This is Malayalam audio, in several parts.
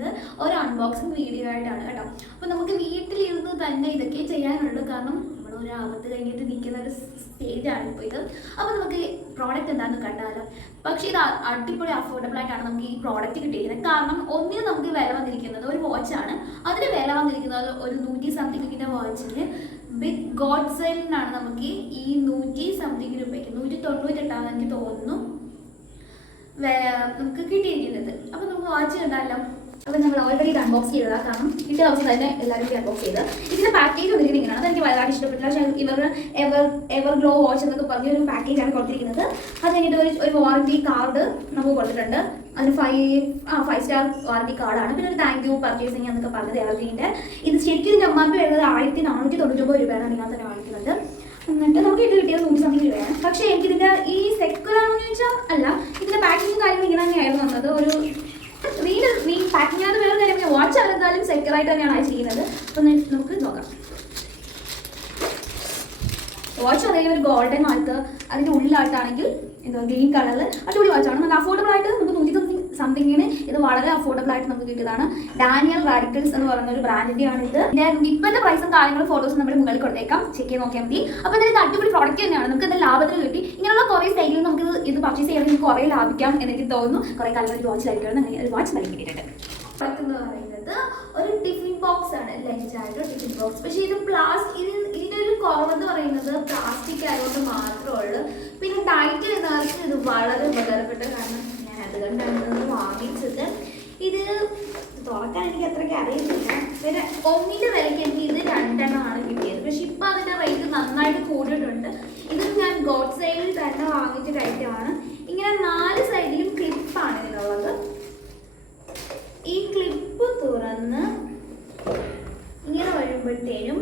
വന്നിരിക്കുന്നത് ഒരു അൺബോക്സിങ് വീഡിയോ ആയിട്ടാണ് കേട്ടോ. അപ്പോൾ നമുക്ക് വീട്ടിലിരുന്ന് തന്നെ ഇതൊക്കെ ചെയ്യാനുള്ളൂ, കാരണം നമ്മളൊരു ആപത്ത് കഴിഞ്ഞിട്ട് നിൽക്കുന്ന ഒരു സ്റ്റേജാണ് ഇപ്പോൾ ഇത്. അപ്പോൾ നമുക്ക് പ്രോഡക്റ്റ് എന്താണെന്ന് കണ്ടാലോ. പക്ഷേ ഇത് അടിപൊളി അഫോർഡബിൾ ആയിട്ടാണ് നമുക്ക് ഈ പ്രോഡക്റ്റ് കിട്ടിയിരിക്കുന്നത്. കാരണം ഒന്നിന് നമുക്ക് വില വന്നിരിക്കുന്നത് ഒരു വാച്ചാണ്, അതിന് വില വന്നിരിക്കുന്നത് ഒരു 100 സംതിങ്ങിൻ്റെ വാച്ചിന് ബിഗ് ഗോഡ് സെയിലിനാണ് നമുക്ക് ഈ 100 സംതിങ് രൂപയ്ക്ക് 198 എനിക്ക് തോന്നുന്നു നമുക്ക് കിട്ടിയിരിക്കുന്നത്. അപ്പോൾ നമുക്ക് വാച്ച് കണ്ടാലോ. അപ്പോൾ നമ്മൾ ഓൾറെഡി ഇത് അൺബോക്സ് ചെയ്തതാണ്, കാരണം കിട്ടിയ ദിവസം തന്നെ എല്ലാവരും അൺബോക്സ് ചെയ്ത്. ഇതിൻ്റെ പാക്കേജ് വന്നിരിക്കുന്നത് ഇങ്ങനെയാണ്. അതെനിക്ക് വളരെ ഇഷ്ടപ്പെട്ടില്ല. പക്ഷേ എവർ ഗ്ലോ വാച്ച് എന്നൊക്കെ പറഞ്ഞൊരു പാക്കേജാണ് കൊടുത്തിരിക്കുന്നത്. അത് കഴിഞ്ഞിട്ട് ഒരു വാറണ്ടി കാർഡ് നമുക്ക് കൊടുത്തിട്ടുണ്ട്. അതിന് 5 സ്റ്റാർ വാറണ്ടി കാർഡാണ്. പിന്നെ ഒരു താങ്ക് യു പർച്ചേസിങ് എന്നൊക്കെ പറഞ്ഞത് എവർഗ്രീൻ്റെ. ഇത് ശരിക്കും ഇതിൻ്റെ എം ആർ പി വരുന്നത് 1499 രൂപയാണ് ഇതിനകത്ത് തന്നെ കാണിക്കുന്നത്. എന്നിട്ട് നമുക്ക് ഇത് കിട്ടിയത് 100 സംതിങ് രൂപയാണ്. പക്ഷേ എനിക്കിതിൻ്റെ ഈ സെക്യൂറാണെന്ന് ചോദിച്ചാൽ അല്ല, ഇതിൻ്റെ പാക്കിങ്ങും കാര്യങ്ങളും ഇങ്ങനെ തന്നെയായിരുന്നു വന്നത്. ഒരു പാക്കിംഗ് ആണ് വേറെ കാര്യം. വാച്ച് എന്തായാലും സെക്യൂർ ആയിട്ട് തന്നെയാണ് ചെയ്യുന്നത്. അപ്പം നമുക്ക് നോക്കാം. വാച്ച് അതായത് ഒരു ഗോൾഡൻ മാർക്ക്, അതിൻ്റെ ഉള്ളിലായിട്ടാണെങ്കിൽ എന്താ ഗ്രീൻ കളറിൽ അടിപൊളി വാച്ചാണ്. നല്ല അഫോർഡബിൾ ആയിട്ട് നമുക്ക് 100 സംതിങ്ങിന് ഇത് വളരെ അഫോർഡബിൾ ആയിട്ട് നമുക്ക് കിട്ടിയതാണ്. ഡാനിയൽ റാഡിക്കൽസ് എന്ന് പറയുന്ന ഒരു ബ്രാൻഡിൻ്റെ ആണ് ഇത്. ഇപ്പോഴത്തെ പ്രൈസും കാര്യങ്ങളും ഫോട്ടോസും നമ്മുടെ മുകളിൽ കൊടുത്തേക്കാം, ചെക്ക് ചെയ്ത് നോക്കിയാൽ മതി. അപ്പോൾ ഇതിന് അടിപൊളി പ്രോഡക്റ്റ് തന്നെയാണ്. നമുക്ക് ഇത് ലാഭത്തിന് കിട്ടി. ഇങ്ങനെയുള്ള കുറേ സൈഡിൽ നമുക്ക് ഇത് പർച്ചേസ് ചെയ്യണമെങ്കിൽ കുറേ ലാഭിക്കാം എന്നെനിക്ക് തോന്നുന്നു. കുറേ കാലം വാച്ചിലായിരിക്കണം അങ്ങനെ ഒരു വാച്ച് നൽകി കിട്ടിയിട്ടുണ്ട്. പ്രോഡക്റ്റ് എന്ന് പറയുന്നത് ഒരു ടിഫിൻ ബോക്സ് ആണ്, ലഞ്ച് ആയിട്ട് ടിഫിൻ ബോക്സ്. പക്ഷേ ഇത് ഇതിൻ്റെ ഒരു കുറവെന്ന് പറയുന്നത് പ്ലാസ്റ്റിക് ആയതുകൊണ്ട് മാത്രമേ ഉള്ളൂ. പിന്നെ ഡയറ്റ് ചെയ്യുന്നവർക്ക് ഇത് വളരെ ഉപകാരപ്പെട്ട, കാരണം ഞാൻ അതുകൊണ്ടാണ് വാങ്ങിച്ചത്. ഇത് തുറക്കാൻ എനിക്ക് അത്രയ്ക്ക് അറിയുന്നില്ല. പിന്നെ ഒന്നിൻ്റെ വിലയ്ക്ക് എനിക്ക് ഇത് 2 എണ്ണമാണ് കിട്ടിയത്. പക്ഷെ ഇപ്പം അതിൻ്റെ റേറ്റ് നന്നായിട്ട് കൂടിയിട്ടുണ്ട്. ഇത് ഞാൻ ഗോഡ് സൈഡിൽ തന്നെ വാങ്ങിച്ച ഐറ്റമാണ്. ഇങ്ങനെ 4 സൈഡിലും ക്ലിപ്പാണ് ഇതിനുള്ളത്. ഈ ക്ലിപ്പ് തുറന്ന് ഇങ്ങനെ വരുമ്പോഴത്തേനും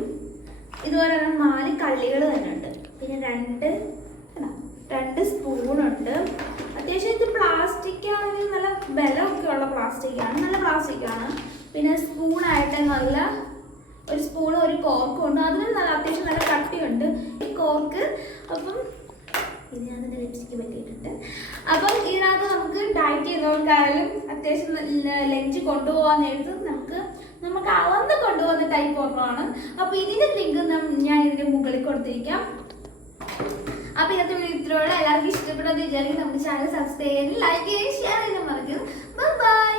ഇതുപോലെ 4 കള്ളികൾ തന്നെ ഉണ്ട്. പിന്നെ 2 സ്പൂണുണ്ട്. അത്യാവശ്യം ഇത് പ്ലാസ്റ്റിക് ആണെങ്കിൽ നല്ല ബലമൊക്കെ ഉള്ള പ്ലാസ്റ്റിക്കാണ്, നല്ല പ്ലാസ്റ്റിക്കാണ്. പിന്നെ സ്പൂണായിട്ട് നല്ല ഒരു സ്പൂണും ഒരു കോർക്കും ഉണ്ട്. അതിന് നല്ല അത്യാവശ്യം നല്ല കട്ടിയുണ്ട് ഈ കോർക്ക്. അപ്പം ഇതിനകത്ത് ലിപ്സ്റ്റിക്ക് പറ്റിയിട്ടുണ്ട്. അപ്പം ഇതിനകത്ത് നമുക്ക് ഡയറ്റ് ചെയ്യുന്നവർക്കായാലും അത്യാവശ്യം ലഞ്ച് കൊണ്ടുപോകാൻ നേരത്ത് നമുക്ക് അളന്ന് കൊണ്ടുപോകുന്ന ടൈപ്പ് ഓർമ്മമാണ്. അപ്പോൾ ഇതിൻ്റെ ലിങ്ക് ഞാൻ ഇതിൻ്റെ മുകളിൽ കൊടുത്തിരിക്കാം. അപ്പോൾ ഇന്നത്തെ വീഡിയോ ഇത്രയോടെ. എല്ലാവർക്കും ഇഷ്ടപ്പെട്ടത് വിചാരിക്കും. നമ്മുടെ ചാനൽ സബ്സ്ക്രൈബ് ചെയ്യാൻ, ലൈക്ക് ചെയ്യാൻ, ഷെയർ ചെയ്യാൻ മറക്കരുത്. ബൈ.